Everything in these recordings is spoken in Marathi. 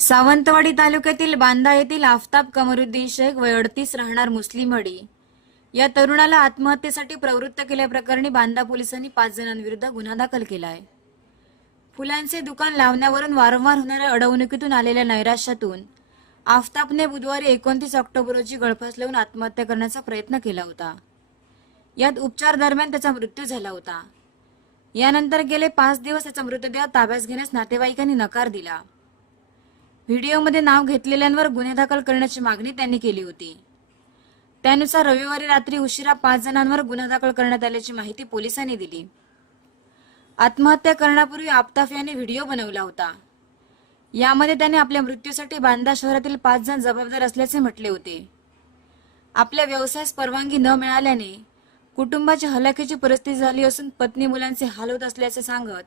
सावंतवाडी तालुक्यातील बांदा येथील आफताब कमरुद्दीन शेख वय अडतीस राहणार मुस्लिमडी या तरुणाला आत्महत्येसाठी प्रवृत्त केल्याप्रकरणी बांदा पोलिसांनी पाच जणांविरुद्ध गुन्हा दाखल केला आहे फुलांचे दुकान लावण्यावरून वारंवार होणाऱ्या अडवणुकीतून आलेल्या नैराश्यातून आफताबने बुधवारी एकोणतीस ऑक्टोबर रोजी गळफास लावून आत्महत्या करण्याचा प्रयत्न केला होता. यात उपचार दरम्यान त्याचा मृत्यू झाला होता. यानंतर गेले पाच दिवस त्याचा मृतदेह ताब्यास घेण्यास नातेवाईकांनी नकार दिला. व्हिडिओमध्ये नाव घेतलेल्यांवर गुन्हे दाखल करण्याची मागणी त्यांनी केली होती. त्यानुसार रविवारी रात्री उशिरा पाच जणांवर गुन्हा दाखल करण्यात आल्याची माहिती पोलिसांनी दिली. आत्महत्या करण्यापूर्वी आपताफ यांनी व्हिडिओ बनवला होता. यामध्ये त्याने आपल्या मृत्यूसाठी बांदा शहरातील पाच जण जबाबदार असल्याचे म्हटले होते. आपल्या व्यवसायास परवानगी न मिळाल्याने कुटुंबाची हलाखीची परिस्थिती झाली असून पत्नी मुलांचे हाल होत असल्याचे सांगत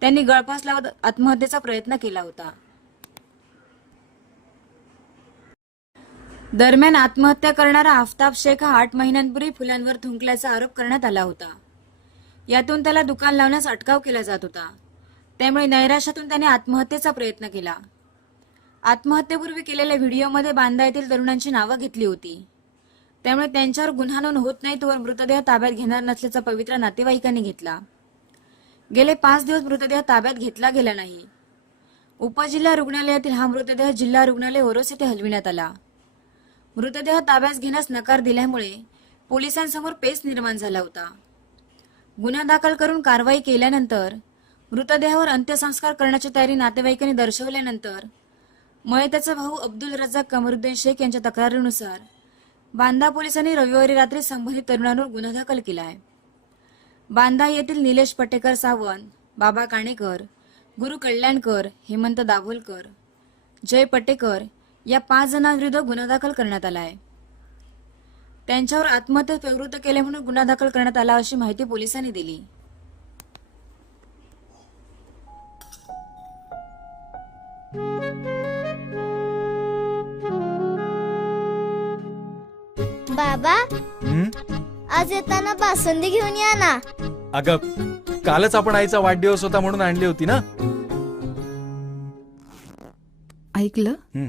त्यांनी गळफास लावत आत्महत्येचा प्रयत्न केला होता. दरम्यान आत्महत्या करणारा आफताब शेख हा आठ महिन्यांपूर्वी फुलांवर थुंकल्याचा आरोप करण्यात आला होता. यातून त्याला दुकान लावण्यास अटकाव केला जात होता. त्यामुळे नैराश्यातून त्याने आत्महत्येचा प्रयत्न केला. आत्महत्येपूर्वी केलेल्या व्हिडिओमध्ये बांदा येथील तरुणांची नावं घेतली होती. त्यामुळे त्यांच्यावर गुन्हा नोंद होत नाही तोवर मृतदेह ताब्यात घेणार नसल्याचा पवित्रा नातेवाईकांनी घेतला. गेले पाच दिवस मृतदेह ताब्यात घेतला गेला नाही. उपजिल्हा रुग्णालयातील हा मृतदेह जिल्हा रुग्णालय ओरोस येथे हलविण्यात आला. मृतदेह ताब्यात घेण्यास नकार दिल्यामुळे पोलिसांसमोर पेच निर्माण झाला होता. गुन्हा दाखल करून कारवाई केल्यानंतर मृतदेहावर अंत्यसंस्कार करण्याची तयारी नातेवाईकांनी दर्शवल्यानंतर मयताचा भाऊ अब्दुल रजाक कमरुद्दीन शेख यांच्या तक्रारीनुसार बांदा पोलिसांनी रविवारी रात्री संबंधित तरुणांवर गुन्हा दाखल केला आहे बांदा येथील निलेश पटेकर सावंत बाबा काणेकर गुरु कल्याणकर हेमंत दाभोलकर जय पटेकर या पाच जणांविरुद्ध गुन्हा दाखल करण्यात आला आहे. त्यांच्यावर आत्महत्या प्रवृत्त केले म्हणून गुन्हा दाखल करण्यात आला अशी माहिती पोलिसांनी दिली. बाबा हं? आज येताना बासुंदी घेऊन या ना. अगं कालच आपण आईचा वाढदिवस होता म्हणून आणली होती ना? ऐकलं? हं.